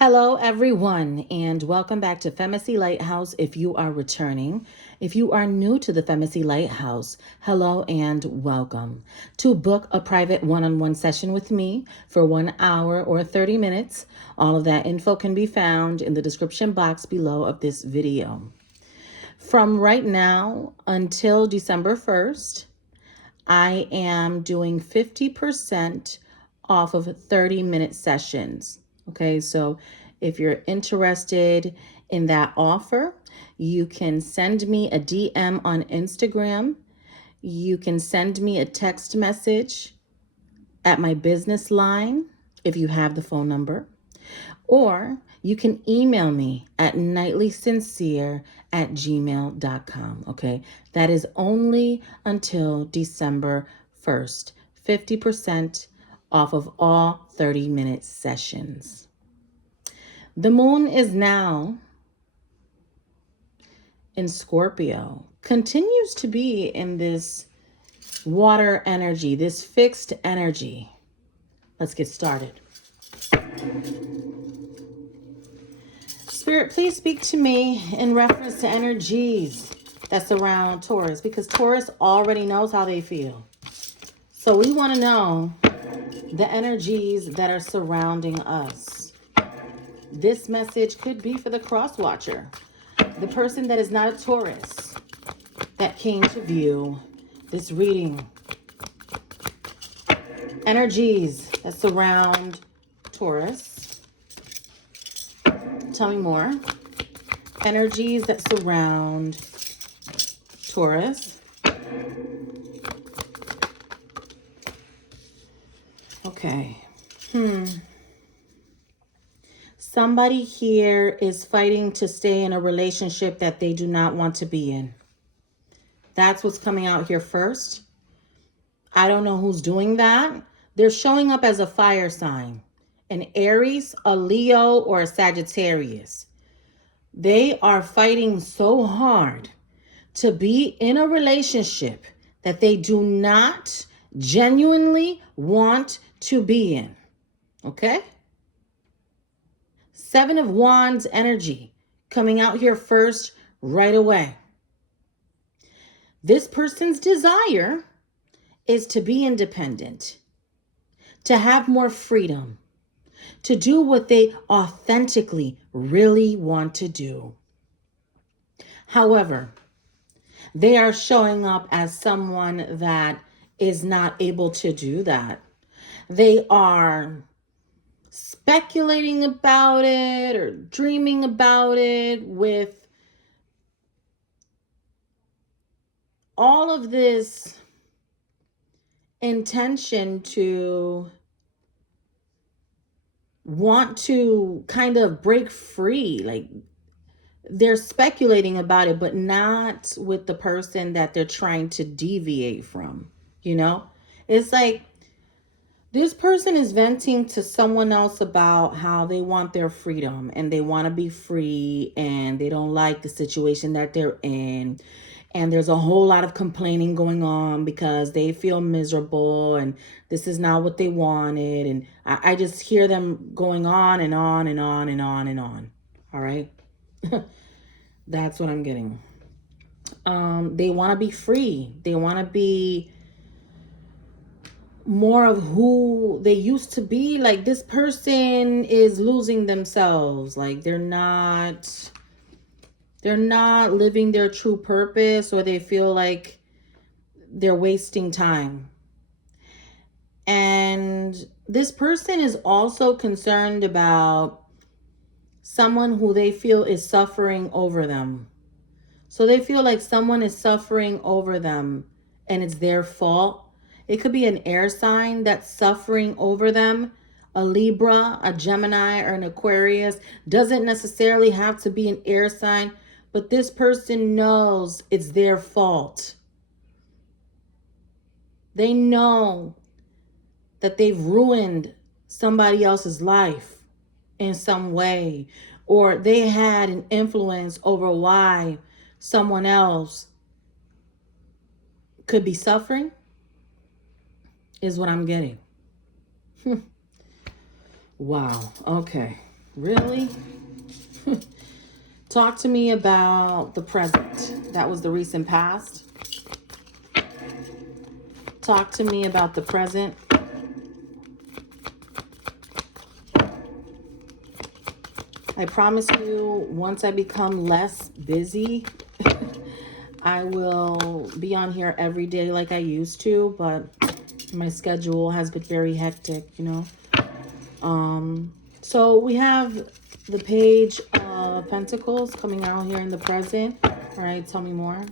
Hello, everyone, and welcome back to FEMACY'S Lighthouse if you are returning. If you are new to the FEMACY'S Lighthouse, hello and welcome. To book a private one-on-one session with me for 1 hour or 30 minutes, all of that info can be found in the description box below of this video. From right now until December 1st, I am doing 50% off of 30-minute sessions. Okay, so if you're interested in that offer, you can send me a DM on Instagram. You can send me a text message at my business line if you have the phone number, or you can email me at knightleycincere@gmail.com. Okay, that is only until December 1st, 50% off of all 30-minute sessions. The moon is now in Scorpio, continues to be in this water energy, this fixed energy. Let's get started. Spirit, please speak to me in reference to energies that surround Taurus, because Taurus already knows how they feel. So we want to know the energies that are surrounding us. This message could be for the cross watcher, the person that is not a Taurus that came to view this reading. Energies that surround Taurus. Tell me more. Energies that surround Taurus. Okay. Somebody here is fighting to stay in a relationship that they do not want to be in. That's what's coming out here first. I don't know who's doing that. They're showing up as a fire sign. An Aries, a Leo, or a Sagittarius. They are fighting so hard to be in a relationship that they do not genuinely want to be in. Okay? 7 of Wands energy coming out here first right away. This person's desire is to be independent, to have more freedom, to do what they authentically really want to do. However, they are showing up as someone that is not able to do that. They are speculating about it or dreaming about it with all of this intention to want to kind of break free. Like, they're speculating about it, but not with the person that they're trying to deviate from. You know, it's like this person is venting to someone else about how they want their freedom and they want to be free and they don't like the situation that they're in. And there's a whole lot of complaining going on because they feel miserable and this is not what they wanted. And I just hear them going on and on and on and on and on. All right. That's what I'm getting. They want to be free. They want to be more of who they used to be. Like, this person is losing themselves. Like, they're not living their true purpose, or they feel like they're wasting time. And this person is also concerned about someone who they feel is suffering over them. So they feel like someone is suffering over them and it's their fault. It could be an air sign that's suffering over them. A Libra, a Gemini, or an Aquarius. Doesn't necessarily have to be an air sign, but this person knows it's their fault. They know that they've ruined somebody else's life in some way, or they had an influence over why someone else could be suffering, is what I'm getting. Wow. Okay. Really? Talk to me about the present. That was the recent past. Talk to me about the present. I promise you, once I become less busy, I will be on here every day like I used to, but my schedule has been very hectic, you know. So we have the Page of Pentacles coming out here in the present. All right, tell me more.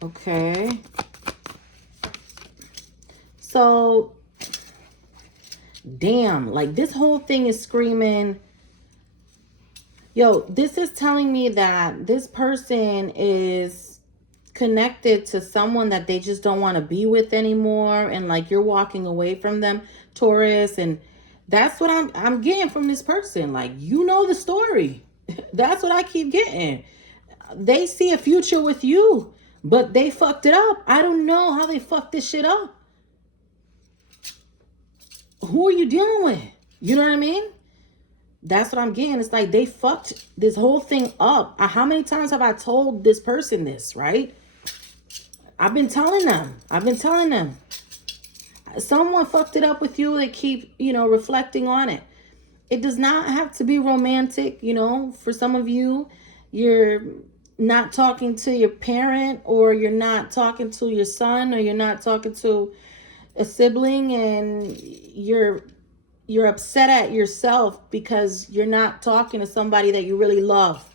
Okay. So, damn, like this whole thing is screaming. Yo, this is telling me that this person is connected to someone that they just don't want to be with anymore, and like you're walking away from them, Taurus, and that's what I'm getting from this person. Like, you know the story. That's what I keep getting. They see a future with you, but they fucked it up. I don't know how they fucked this shit up. Who are you dealing with? You know what I mean? That's what I'm getting. It's like they fucked this whole thing up. How many times have I told this person this, right? I've been telling them. Someone fucked it up with you. They keep, reflecting on it. It does not have to be romantic, For some of you, you're not talking to your parent, or you're not talking to your son, or you're not talking to a sibling, and you're upset at yourself because you're not talking to somebody that you really love.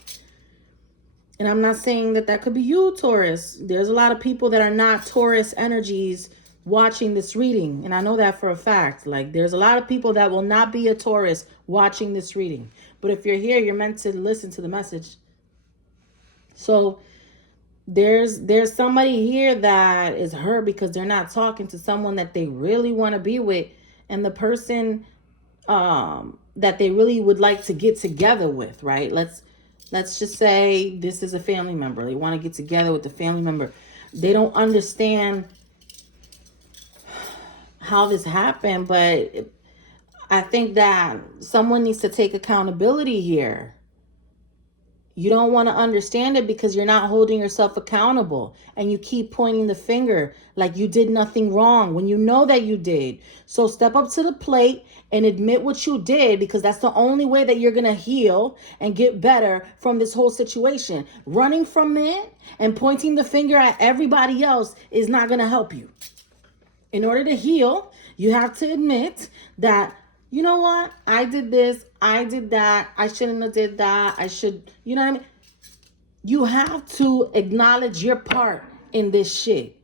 And I'm not saying that could be you, Taurus. There's a lot of people that are not Taurus energies watching this reading. And I know that for a fact. Like, there's a lot of people that will not be a Taurus watching this reading. But if you're here, you're meant to listen to the message. So there's somebody here that is hurt because they're not talking to someone that they really want to be with. And the person that they really would like to get together with, right? Let's just say this is a family member. They want to get together with the family member. They don't understand how this happened, but I think that someone needs to take accountability here. You don't want to understand it because you're not holding yourself accountable, and you keep pointing the finger like you did nothing wrong when you know that you did. So step up to the plate and admit what you did, because that's the only way that you're going to heal and get better from this whole situation. Running from it and pointing the finger at everybody else is not going to help you. In order to heal, you have to admit that, you know what? I did this. I did that. I shouldn't have did that. I should, you know what I mean? You have to acknowledge your part in this shit.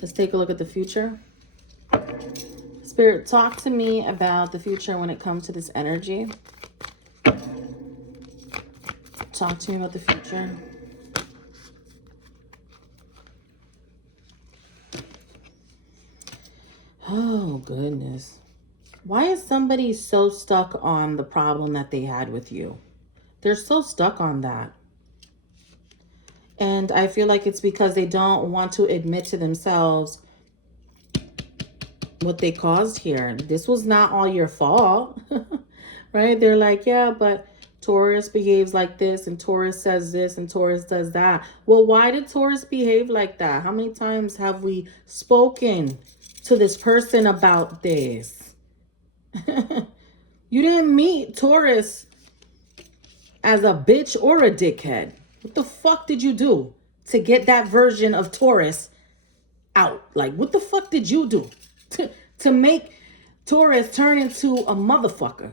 Let's take a look at the future. Spirit, talk to me about the future when it comes to this energy. Talk to me about the future. Oh, goodness. Why is somebody so stuck on the problem that they had with you? They're so stuck on that. And I feel like it's because they don't want to admit to themselves what they caused here. This was not all your fault, right? They're like, yeah, but Taurus behaves like this, and Taurus says this, and Taurus does that. Well, why did Taurus behave like that? How many times have we spoken to this person about this? You didn't meet Taurus as a bitch or a dickhead. What the fuck did you do to get that version of Taurus out? Like, what the fuck did you do to make Taurus turn into a motherfucker?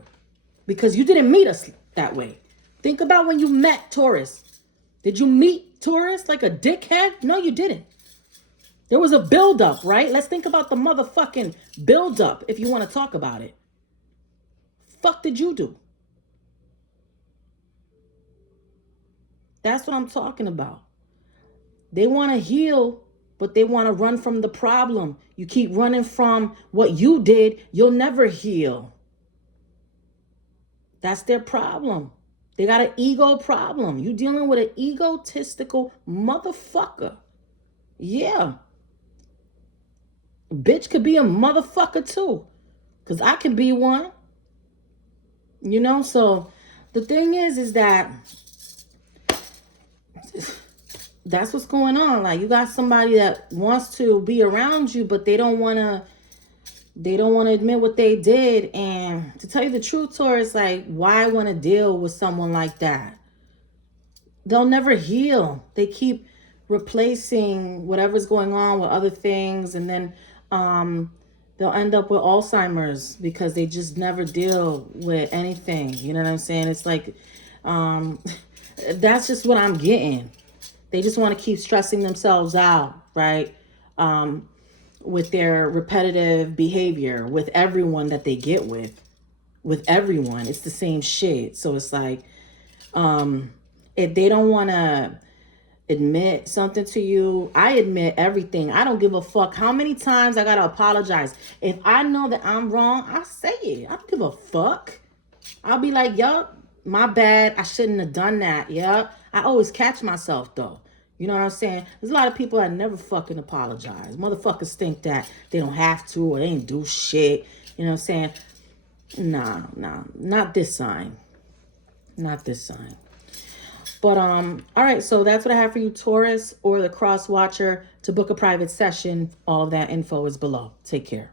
Because you didn't meet us that way. Think about when you met Taurus. Did you meet Taurus like a dickhead? No, you didn't. There was a buildup, right? Let's think about the motherfucking buildup if you want to talk about it. Fuck did you do? That's what I'm talking about. They want to heal, but they want to run from the problem. You keep running from what you did, you'll never heal. That's their problem. They got an ego problem. You dealing with an egotistical motherfucker. Yeah. Bitch could be a motherfucker too. Because I can be one. You know, so the thing is that that's what's going on. Like, you got somebody that wants to be around you, but they don't want to admit what they did. And to tell you the truth, Taurus, like, why want to deal with someone like that? They'll never heal. They keep replacing whatever's going on with other things, and then they'll end up with Alzheimer's because they just never deal with anything. You know what I'm saying? It's like, that's just what I'm getting. They just want to keep stressing themselves out, right? With their repetitive behavior with everyone that they get with. With everyone, it's the same shit. So it's like, if they don't want to admit something to you, I admit everything. I don't give a fuck how many times I gotta apologize. If I know that I'm wrong, I say it. I don't give a fuck. I'll be like, yup, my bad. I shouldn't have done that. Yup. I always catch myself though. You know what I'm saying? There's a lot of people that never fucking apologize. Motherfuckers think that they don't have to or they ain't do shit. You know what I'm saying? Nah, not this sign. Not this sign. But all right, so that's what I have for you, Taurus or the cross watcher. To book a private session, all of that info is below. Take care.